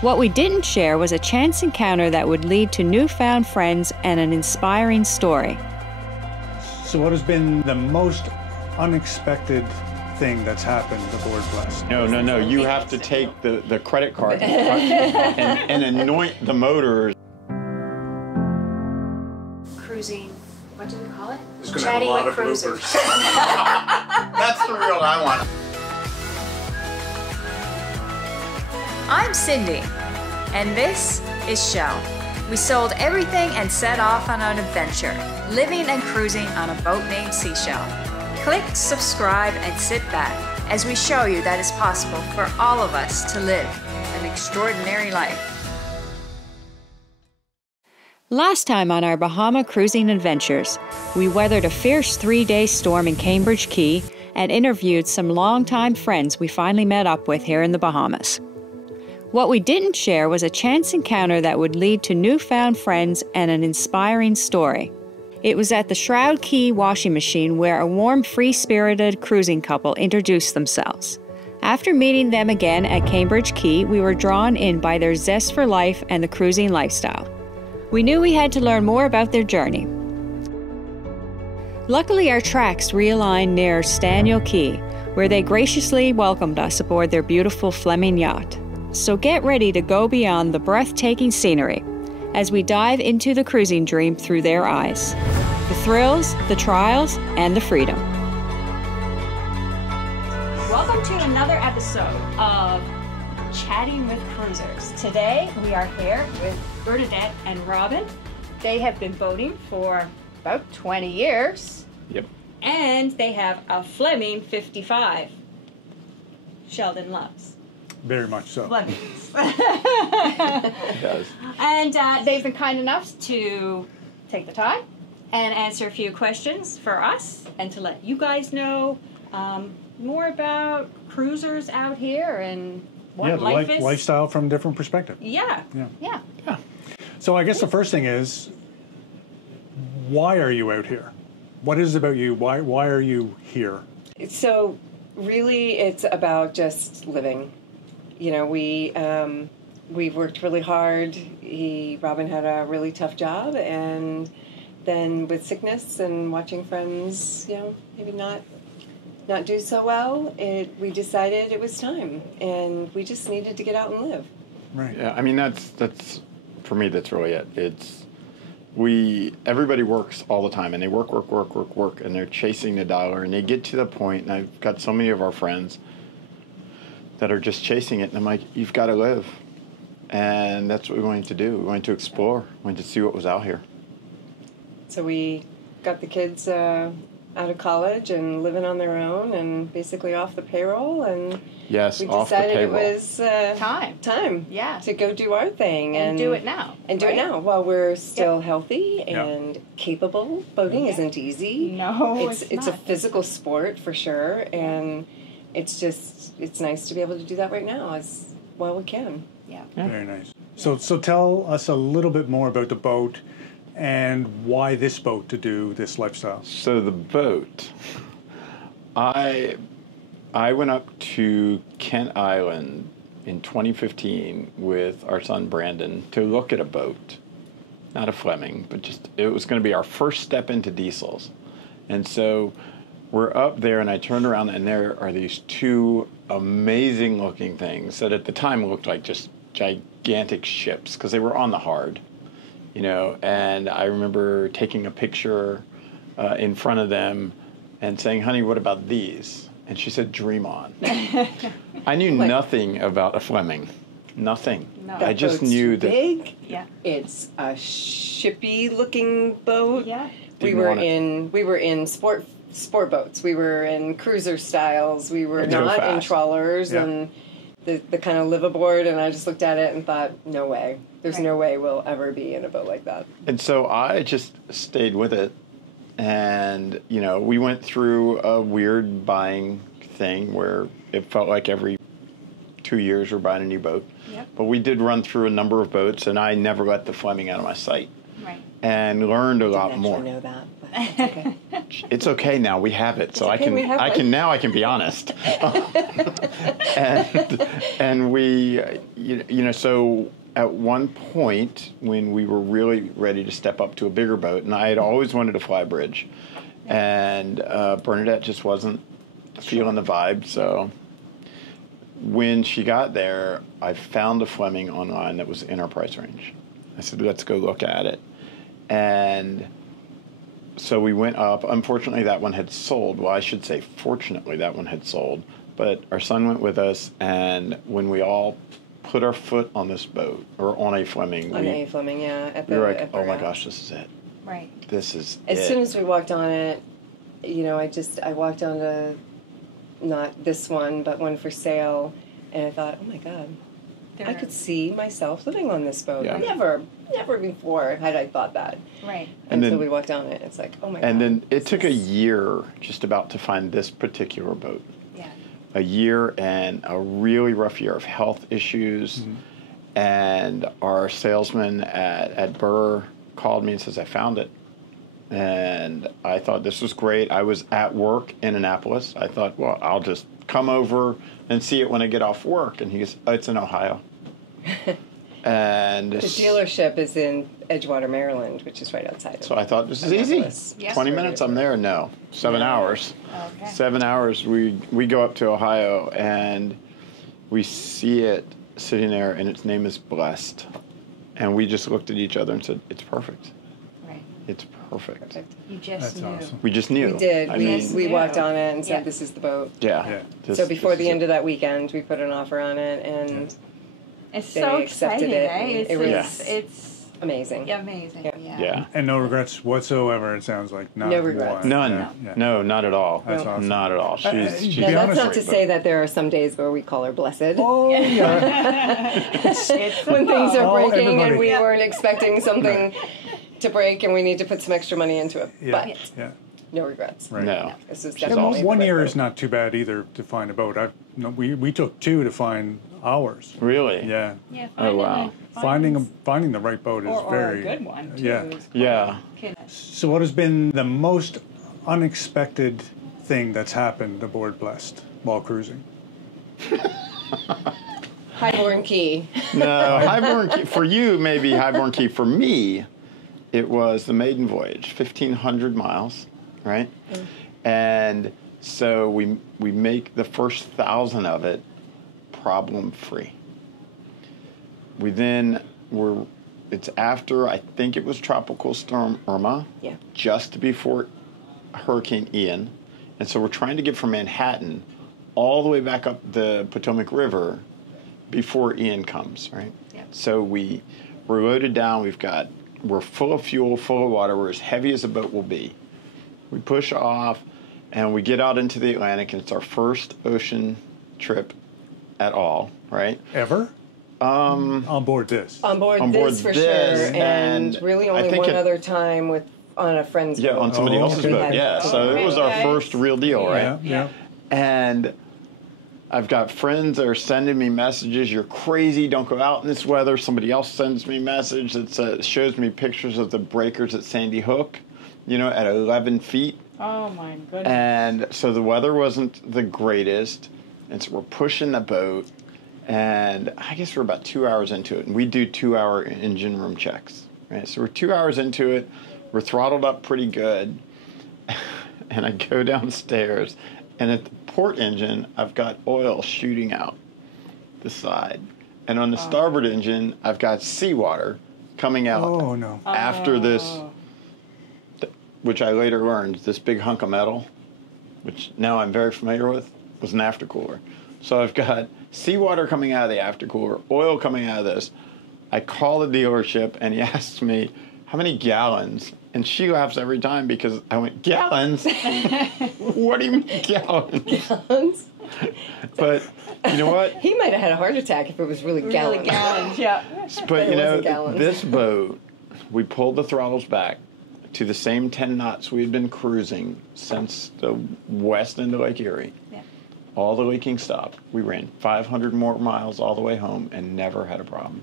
What we didn't share was a chance encounter that would lead to newfound friends and an inspiring story. So what has been the most unexpected thing that's happened aboard Blessed? No. You have to take the credit card and anoint the motors. Cruising, what do we call it? It's gonna have a lot of bloopers. That's the real I want. I'm Cindy, and this is Shell. We sold everything and set off on an adventure, living and cruising on a boat named Seashell. Click, subscribe, and sit back as we show you that it's possible for all of us to live an extraordinary life. Last time on our Bahama cruising adventures, we weathered a fierce 3-day storm in Cambridge Key and interviewed some longtime friends we finally met up with here in the Bahamas. What we didn't share was a chance encounter that would lead to newfound friends and an inspiring story. It was at the Shroud Key washing machine where a warm, free-spirited cruising couple introduced themselves. After meeting them again at Cambridge Key, we were drawn in by their zest for life and the cruising lifestyle. We knew we had to learn more about their journey. Luckily, our tracks realigned near Staniel Key, where they graciously welcomed us aboard their beautiful Fleming yacht. So get ready to go beyond the breathtaking scenery as we dive into the cruising dream through their eyes. The thrills, the trials, and the freedom. Welcome to another episode of Chatting with Cruisers. Today we are here with Bernadette and Robin. They have been boating for about 20 years. Yep. And they have a Fleming 55. Sheldon loves. Very much so. Flemings. It does. And they've been kind enough to take the time and answer a few questions for us and to let you guys know more about cruisers out here and what life is. Lifestyle from a different perspective. Yeah. So I guess the first thing is, why are you out here? What is it about you? Why are you here? So really it's about just living. You know, we've worked really hard. Robin had a really tough job, and then with sickness and watching friends, maybe not do so well, we decided it was time, and we just needed to get out and live. Right. Yeah, I mean that's for me. That's really it. Everybody works all the time, and they work, and they're chasing the dollar, and they get to the point, and I've got so many of our friends that are just chasing it, and I'm like, you've got to live. And that's what we're going to do. We're going to explore. We're going to see what was out here. So we got the kids out of college and living on their own and basically off the payroll, and yes, we off the decided payroll. It was time to go do our thing And do it now. And do it now while we're still healthy and capable. Boating isn't easy. No, it's a physical sport for sure, and it's nice to be able to do that right now as well we can. Yeah. Very nice. So tell us a little bit more about the boat and why this boat to do this lifestyle. So the boat, I went up to Kent Island in 2015 with our son Brandon to look at a boat, not a Fleming, but it was going to be our first step into diesels. And so we're up there, and I turned around, and there are these two amazing-looking things that at the time looked like just gigantic ships because they were on the hard, And I remember taking a picture in front of them and saying, "Honey, what about these?" And she said, "Dream on." I knew nothing about a Fleming. Nothing. No. I just knew that. Big. Yeah. It's a shippy-looking boat. Yeah. We were in sport boats. We were in cruiser styles. We were not in trawlers and the kind of live aboard. And I just looked at it and thought, no way. There's no way we'll ever be in a boat like that. And so I just stayed with it. And, we went through a weird buying thing where it felt like every 2 years we're buying a new boat. Yep. But we did run through a number of boats, and I never let the Fleming out of my sight. Right. And learned a lot more. I didn't actually know that, but that's okay. It's okay now. We have it, so okay, we have I one. can now. I can be honest. and we, so at one point when we were really ready to step up to a bigger boat, and I had always wanted to fly bridge, and Bernadette just wasn't feeling the vibe. So when she got there, I found a Fleming online that was in our price range. I said, let's go look at it. And so we went up. Unfortunately, that one had sold. Well, I should say, fortunately, that one had sold. But our son went with us, and when we all put our foot on this boat, or on a Fleming, At we were like, at oh my Burrell. gosh, this is it. Right. This is As it. soon as we walked on it, I walked onto not this one, but one for sale, and I thought, oh my God, I could see myself living on this boat. Yeah. Never before had I thought that. Right. And Until then- we walked on it. It's like, oh my God. And then it took a year just about to find this particular boat. Yeah. A year and a really rough year of health issues. And our salesman at Burr called me and says, I found it. And I thought this was great. I was at work in Annapolis. I thought, well, I'll just come over and see it when I get off work. And he goes, oh, it's in Ohio. And the dealership is in Edgewater, Maryland, which is right outside. so I thought, this is easy. Annapolis. Yeah. 20 minutes, I'm there. No, 7 hours. Okay. 7 hours, we go up to Ohio, and we see it sitting there, and its name is Blessed. And we just looked at each other and said, it's perfect. Right. It's perfect. Perfect. You just That's knew. awesome. We just knew. We did. I we mean, we walked on it and said, Yeah. this is the boat. yeah. Yeah. So before the end of that weekend, we put an offer on it, and It's They so accepted exciting, it, eh? and It's, it was- it's amazing. amazing. Yeah. Yeah. Yeah. And no regrets whatsoever, it sounds like. Not No regrets. one. None. Yeah. No, not at all. That's awesome. Not at all. to She's be Now, that's honest not to with say that there are some days where we call her blessed. Oh, yeah. It's When things are Oh, breaking and everybody. we weren't expecting something to break and we need to put some extra money into it. Yeah. But Yeah. no regrets. Right. no. This is She's definitely awesome. the One right year boat. is not too bad either to find a boat. We took 2 to find ours. Really? Yeah. Yeah, Oh, wow. Finding the right boat is or very a good one too. Yeah. is quite Yeah. goodness. So what has been the most unexpected thing that's happened aboard Blessed while cruising? Highborn Key. No, Highborn Key, for you, maybe Highborn Key. For me, it was the maiden voyage, 1,500 miles, right? And so we make the first 1,000 of it problem-free. We then it's after, I think it was Tropical Storm Irma, Yeah. just before Hurricane Ian. And so we're trying to get from Manhattan all the way back up the Potomac River before Ian comes, right? Yeah. So we're loaded down, we're full of fuel, full of water, we're as heavy as a boat will be. We push off and we get out into the Atlantic, and it's our first ocean trip at all, right? Ever? On board this. On board On this board for this, sure. And and really I only think one it- other time on a friend's Yeah, boat. on somebody Oh, else's okay. boat, yeah. So it was our Okay. first real deal, right? Yeah, yeah. And I've got friends that are sending me messages, you're crazy, don't go out in this weather. Somebody else sends me a message that shows me pictures of the breakers at Sandy Hook, at 11 feet. Oh my goodness. And so the weather wasn't the greatest. And so we're pushing the boat. And I guess we're about 2 hours into it. And we do 2-hour engine room checks, right? So we're 2 hours into it. We're throttled up pretty good. And I go downstairs. And at the port engine, I've got oil shooting out the side. And on the starboard engine, I've got seawater coming out Oh, no. after this, which I later learned, this big hunk of metal, which now I'm very familiar with, was an aftercooler. So I've got seawater coming out of the aftercooler, oil coming out of this. I call the dealership and he asks me, how many gallons? And she laughs every time because I went, gallons? What do you mean gallons? But you know what? He might have had a heart attack if it was really gallons. Really gallons, yeah. But It wasn't gallons. this boat, we pulled the throttles back to the same 10 knots we had been cruising since the west end of Lake Erie. Yeah. All the leaking stopped. We ran 500 more miles all the way home and never had a problem.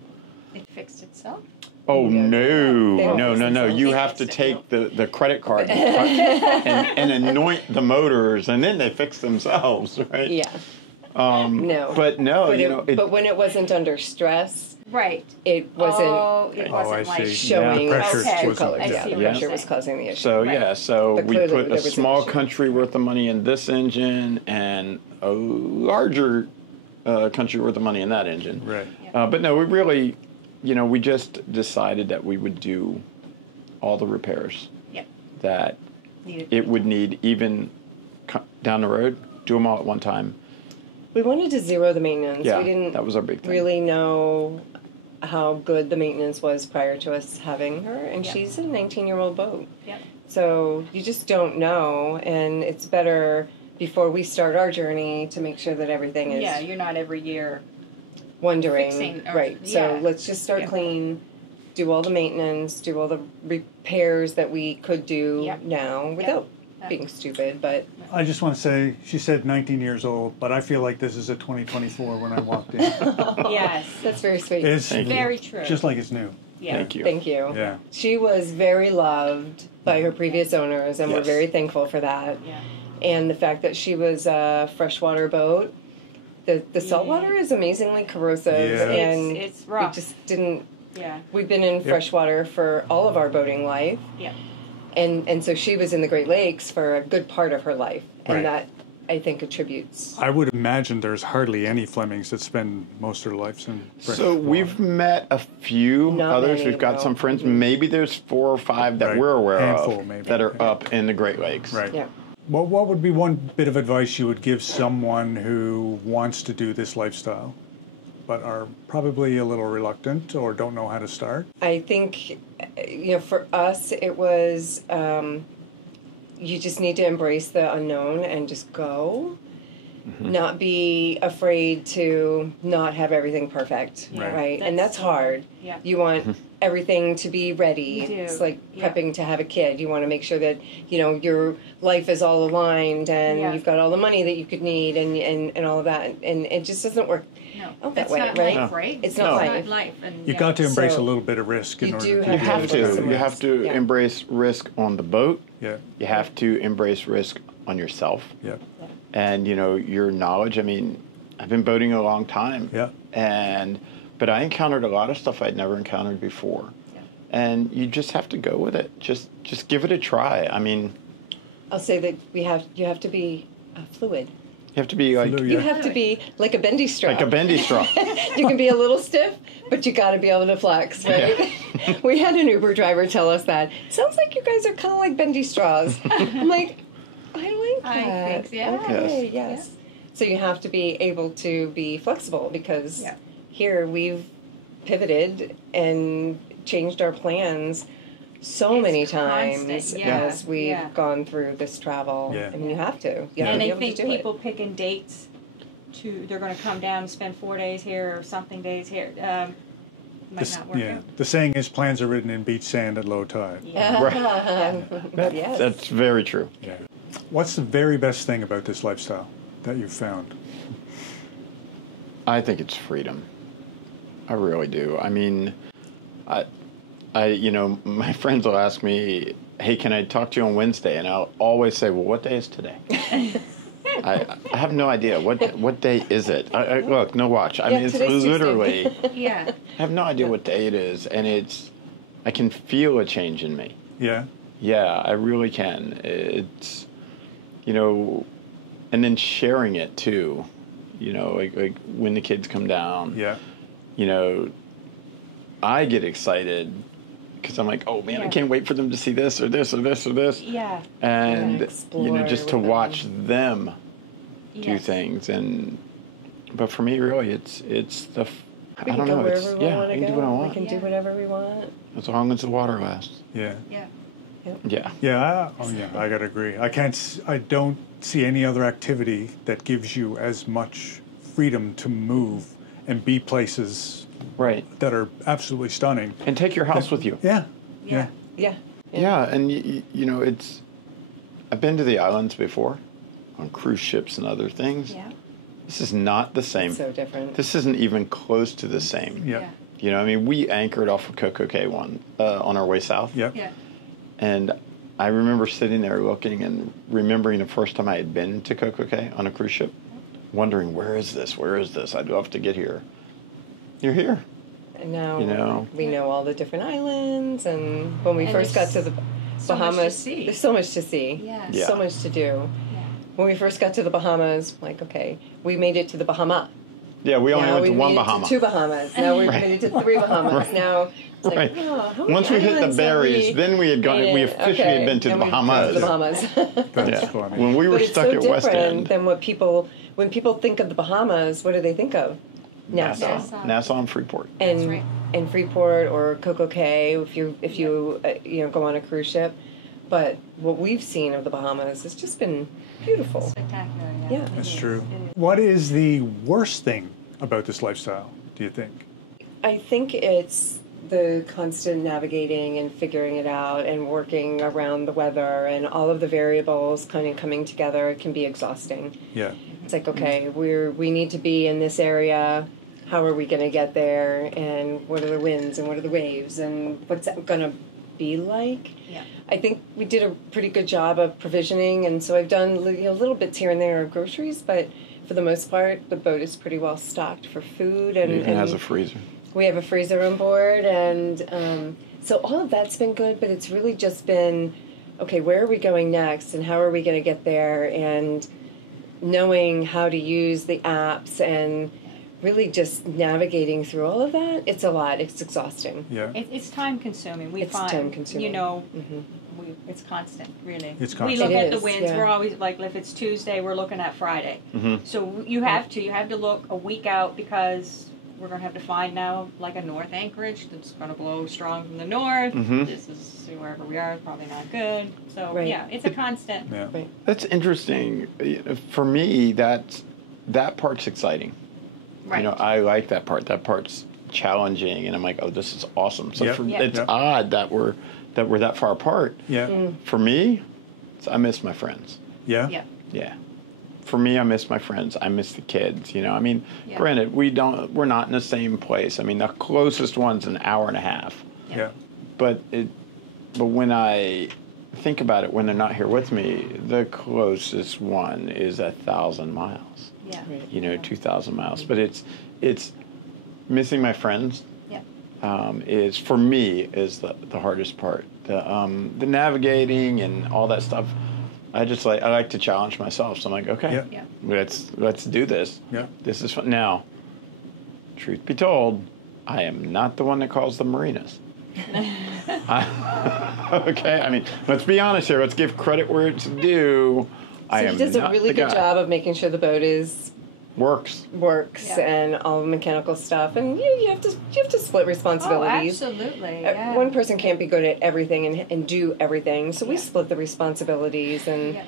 It fixed itself. Oh Yeah. no, They don't no, fix no, no! themselves. You They have to fixed it, take the credit card and anoint the motors, and then they fix themselves, right? Yeah. No. But no, But, you know, but when it wasn't under stress, Right. it wasn't Oh, it Oh, wasn't I like see. showing Yeah, pressure Okay. true wasn't- colors. I Yeah, see the what you're pressure was saying. causing the issue. So Right. yeah, so But we clearly put there a was an small issue. country worth of money in this engine and a larger country worth of money in that engine. Right. But no, we really, you know, we just decided that we would do all the repairs Yep. that Needed. it would need, even down the road, do them all at one time. We wanted to zero the maintenance. Yeah, We didn't that was our big thing. really know how good the maintenance was prior to us having her, and Yeah. she's a 19-year-old boat. Yep. So you just don't know, and it's better before we start our journey to make sure that everything is Yeah, you're not every year. wondering. fixing or- right. yeah. So let's just start Yeah. clean, do all the maintenance, do all the repairs that we could do Yep. now without Yep. being stupid. But I just want to say, she said 19 years old, but I feel like this is a 2024 when I walked in. Yes. that's very sweet. It's Thank you. Very true. just like it's new. Yeah. Thank you. Thank you. Yeah. She was very loved by her previous owners, and we're Yes. very thankful for that. Yeah. And the fact that she was a freshwater boat. The Yeah. saltwater is amazingly corrosive, Yeah. and It's we rough. just didn't. Yeah. We've been in freshwater for all of our boating life, Yeah. and so she was in the Great Lakes for a good part of her life, and Right. that I think attributes. I would imagine there's hardly any Flemings that spend most of their lives in fresh So water. we've met a few Not others. many, We've got no. some friends. Maybe there's 4 or 5 that Right. we're aware Handful, of maybe. that are up in the Great Lakes. Right. Yeah. What would be one bit of advice you would give someone who wants to do this lifestyle, but are probably a little reluctant or don't know how to start? I think, for us, it was you just need to embrace the unknown and just go. Not be afraid to not have everything perfect, Yeah. right? And that's That's- hard. Yeah. You want everything to be ready. You do. It's like Yeah. prepping to have a kid. You want to make sure that your life is all aligned and Yeah. you've got all the money that you could need and all of that. And it just doesn't work. No. that That's way, not right? life, No. right? It's not No. life. life. And You yeah. got to embrace So- a little bit of risk in You order do to have You to have embrace to. some You have risk. to Yeah. embrace risk on the boat. Yeah, You have to embrace risk on yourself. yeah, And your knowledge. I mean, I've been boating a long time. yeah. But I encountered a lot of stuff I'd never encountered before. Yeah. And you just have to go with it. Just give it a try. I mean, I'll say that you have to be fluid. you have to be like Fluid. You Yeah. have to be like a bendy straw. a bendy straw. You can be a little stiff, but you got to be able to flex, right? We had an Uber driver tell us that. Sounds like you guys are kind of like bendy straws. I'm like, I like I that. think, yeah. Okay, yes. So you have to be able to be flexible because Yeah. here we've pivoted and changed our plans so It's many constant, times yeah, as we've yeah. gone through this travel. Yeah. I mean, you have to. You have And to be I able think to do people it. picking dates they're going to come down and spend 4 days here or something days here. Might not work Yeah. out. The saying is plans are written in beach sand at low tide. Yeah. Yes. That's very true. Yeah. What's the very best thing about this lifestyle that you've found? I think it's freedom. I really do. I mean, my friends will ask me, "Hey, can I talk to you on Wednesday?" And I'll always say, "Well, what day is today?" I have no idea what day is it. Look, no watch. I Yeah, mean, it's today's Tuesday. literally. Yeah. I have no idea what day it is, and I can feel a change in me. Yeah. Yeah, I really can. It's, and then sharing it too. Like when the kids come down. Yeah. I get excited because I'm like, oh man, I Yeah. can't wait for them to see this or this or this or this. Yeah. And explore just to with them. watch them do Yes. things, but for me, really, it's the. We I can don't go know. wherever It's we yeah, want I to can go. do what I We want can do Yeah. whatever we want. as long as the water lasts. Yeah. Yeah. Yeah. Yeah. I gotta agree. I don't see any other activity that gives you as much freedom to move and be places Right. that are absolutely stunning. And take your house with you. Yeah. Yeah. Yeah. Yeah, and it's. I've been to the islands before, on cruise ships and other things. Yeah. This is not the same. So different. This isn't even close to the same. Yeah. You know, I mean, we anchored off of Coco Cay on our way south. Yeah. Yeah. And I remember sitting there looking and remembering the first time I had been to Coco Cay on a cruise ship, wondering, where is this? Where is this? I'd love to get here. You're here. And now You know. we know all the different islands, and when we And first got to there's the so much to Bahamas, see. there's so much to see. Yeah. Yeah. So much to do. Yeah. When we first got to the Bahamas, like, okay, we made it to the Bahama. Yeah, we only Now went to we one made it Bahama. to 2 Bahamas. Now we've Right. made it to 3 Bahamas. Right. Now it's like, Right. oh, how many Once we hit the islands have berries, then we had gone. made We it? officially Okay, had been to the then we've been Bahamas. to the Bahamas. That's Yeah. funny. When we were But it's stuck so at West different End, than when people think of the Bahamas, what do they think of? Nassau. Nassau and Freeport. And That's right. and Freeport or Coco Cay if you go on a cruise ship. But what we've seen of the Bahamas has just been beautiful. Spectacular. Yeah. That's It true. is. It is. What is the worst thing about this lifestyle, do you think? I think it's the constant navigating and figuring it out and working around the weather and all of the variables kind of coming together. It can be exhausting. Yeah. It's like, okay, we need to be in this area. How are we going to get there? And what are the winds and what are the waves and what's that going to be like? Yeah. I think we did a pretty good job of provisioning, and so I've done little bits here and there of groceries, but for the most part, the boat is pretty well stocked for food. And, It even has a and freezer. we have a freezer on board, and so all of that's been good, but it's really just been, okay, where are we going next, and how are we going to get there, and knowing how to use the apps, and really just navigating through all of that. It's a lot. It's exhausting. Yeah. It's time consuming. We It's find, time-consuming. you know, Mhm. it's constant, really. It's We constant. look It at the is, winds. yeah. We're always like, if it's Tuesday, we're looking at Friday. Mm-hmm. So you have to look a week out because we're going to have to find now like a north anchorage that's going to blow strong from the north. Mhm. This is wherever we are, probably not good. So Right. yeah, it's a constant. Yeah. Right. That's interesting. For me, that part's exciting. Right. You know, I like that part. That part's challenging, and I'm like, oh, this is awesome. So Yep. Yep. it's Yep. odd that we're that far apart. Yeah. For me, I miss my friends. Yeah. Yeah. Yeah. For me, I miss my friends. I miss the kids. You know, I mean, Yeah. granted, we're not in the same place. I mean, the closest one's an hour and a half. Yeah. But when I think about it, when they're not here with me, the closest one is 1,000 miles. Yeah. Right. You know, 2,000 miles. But it's missing my friends. Yeah. Is for me is the hardest part. The navigating and all that stuff. I like to challenge myself. So I'm like, okay, Yeah. Yeah. let's do this. Yeah. This is fun. Now, truth be told, I am not the one that calls the marinas. Okay, I mean, let's be honest here. Let's give credit where it's due. I So am he does a not really the good guy. job of making sure the boat Works. works Yeah. and all the mechanical stuff, and you have to split Oh, responsibilities. absolutely. Yeah. One person can't be good at everything and do everything, so we Yeah. split the responsibilities, and Yeah.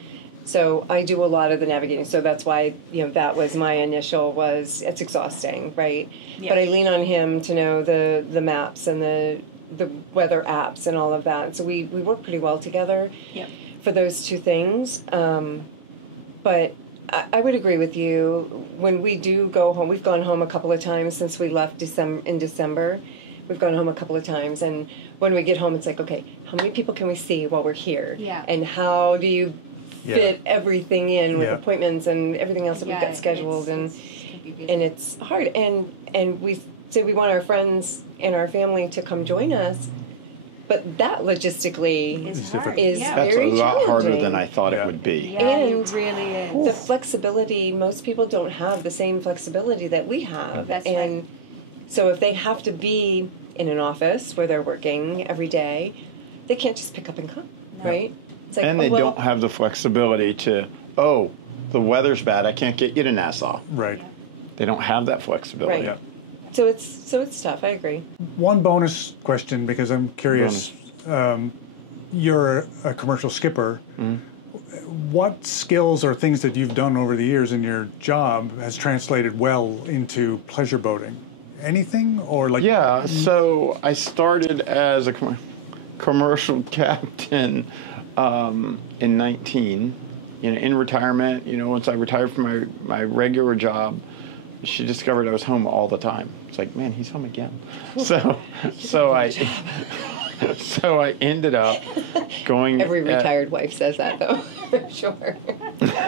so I do a lot of the navigating. So that's why that was my initial it's exhausting, right? Yeah. But I lean on him to know the maps and the weather apps and all of that. So we work pretty well together Yep. for those two things. But I would agree with you. When we do go home, we've gone home a couple of times since we left in December. We've gone home a couple of times, and when we get home, it's like, okay, how many people can we see while we're here? Yeah. And how do you fit everything in with Yeah. appointments and everything else that we've got scheduled? And it's hard. And we say we want our friends and our family to come join us, but that logistically It's It's hard. different. is Yeah. That's very a lot harder challenging. than I thought Yeah. it would be. Yeah, And it really is. The flexibility, most people don't have the same flexibility that we have. That's and right. so if they have to be in an office where they're working every day, they can't just pick up and come, right? It's like, And they oh, well, don't have the flexibility to, oh, the weather's bad, I can't get you to Nassau. Right. They don't have that flexibility. Right. Yeah. So it's tough. I agree. One bonus question, because I'm curious. You're a commercial skipper. What skills or things that you've done over the years in your job has translated well into pleasure boating? Anything, or like? Yeah, so I started as a commercial captain in 19, in retirement. Once I retired from my regular job, she discovered I was home all the time. It's like, man, he's home again. So I ended up going. Every retired wife says that, though. Sure.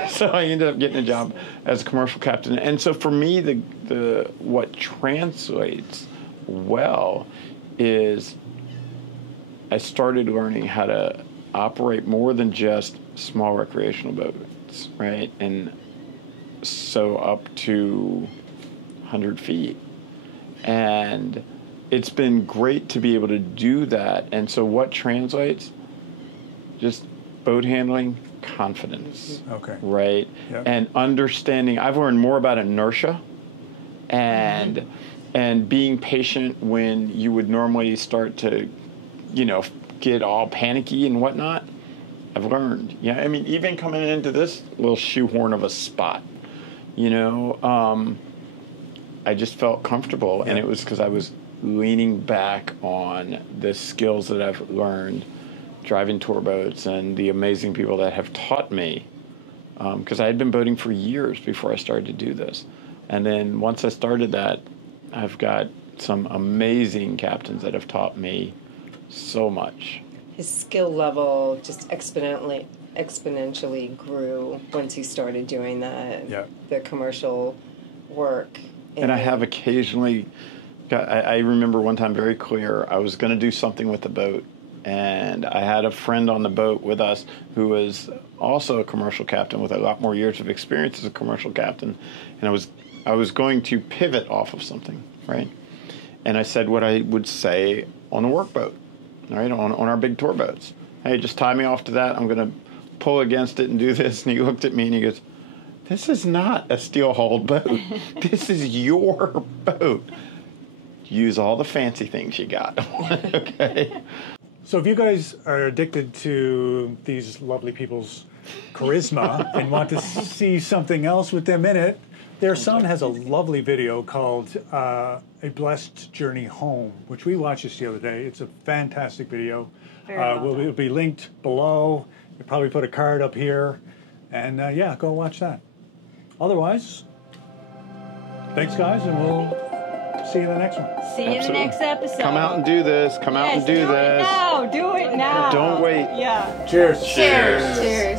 So I ended up getting a job as a commercial captain. And so for me, the what translates well is I started learning how to operate more than just small recreational boats, right? And so up to 100 feet. And it's been great to be able to do that. And so what translates? Just boat handling, confidence. Okay. Right? Yep. And understanding. I've learned more about inertia and being patient when you would normally start to, get all panicky and whatnot. I've learned. Yeah, I mean, even coming into this little shoehorn of a spot, I just felt comfortable, and it was because I was leaning back on the skills that I've learned driving tour boats and the amazing people that have taught me, because I had been boating for years before I started to do this. And then once I started that, I've got some amazing captains that have taught me so much. His skill level just exponentially grew once he started doing that. Yeah. The commercial work. And I have occasionally, I remember one time very clear, I was going to do something with the boat, and I had a friend on the boat with us who was also a commercial captain with a lot more years of experience as a commercial captain, and I was going to pivot off of something, right? And I said what I would say on a workboat, right, on our big tour boats. Hey, just tie me off to that. I'm going to pull against it and do this. And he looked at me and he goes, this is not a steel-hulled boat. This is your boat. Use all the fancy things you got. Okay? So if you guys are addicted to these lovely people's charisma and want to see something else with them in it, their son has a lovely video called A Blessed Journey Home, which we watched just the other day. It's a fantastic video. It'll be linked below. We'll probably put a card up here. And yeah, go watch that. Otherwise, thanks guys, and we'll see you in the next one. See you in the next episode. Come out and do this. Come out and do this. Do it now. Don't wait. Yeah. Cheers. Cheers.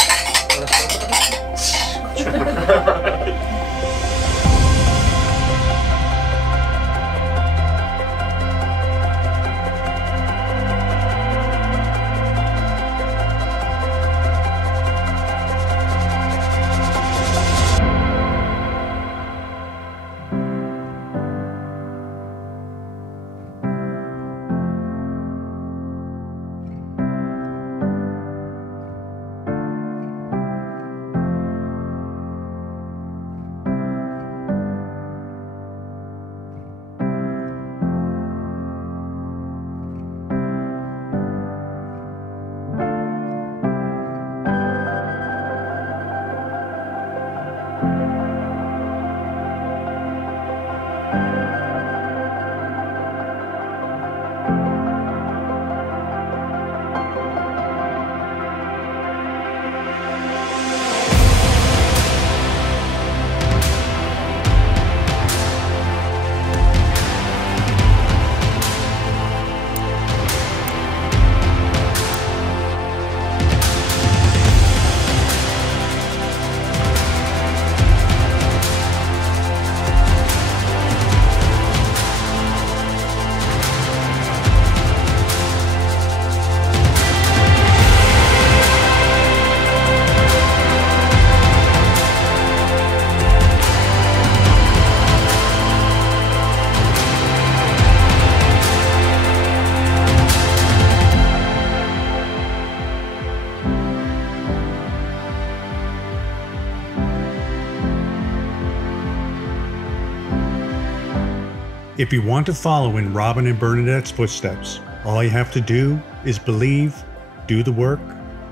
If you want to follow in Robin and Bernadette's footsteps, all you have to do is believe, do the work,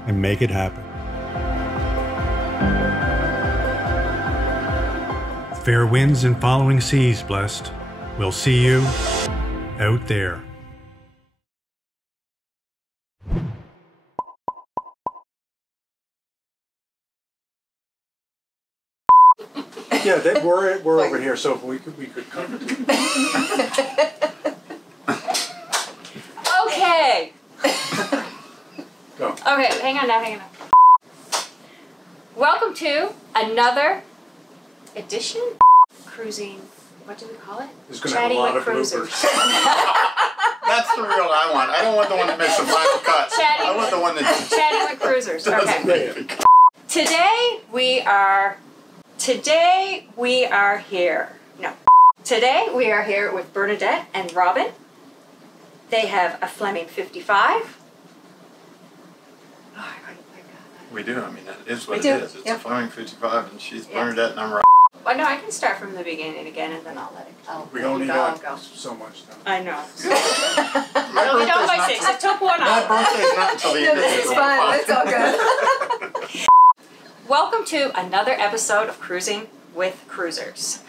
and make it happen. Fair winds and following seas, blessed. We'll see you out there. Yeah, we're over here, so if we could come. Okay. Go. Okay, hang on now. Welcome to another edition cruising. What do we call it? It's going to have a lot of bloopers. That's the real I want. I don't want the one that makes the final cut. I want the one that Chatting with Cruisers. Okay. Today we are here. No. Today we are here with Bernadette and Robin. They have a Fleming 55. Oh, we do. I mean, that is what We it do. is. It's Yep. a Fleming 55, and she's Yeah. Bernadette, and I'm Rob. Well, no, I can start from the beginning again, and then I'll let it go. We only go. got so much time. I know. My I'll be done birthday's by not 6. till- It took 1 My hour. birthday's not until the No, end of this is April. fun. It's all good. Welcome to another episode of Cruising with Cruisers.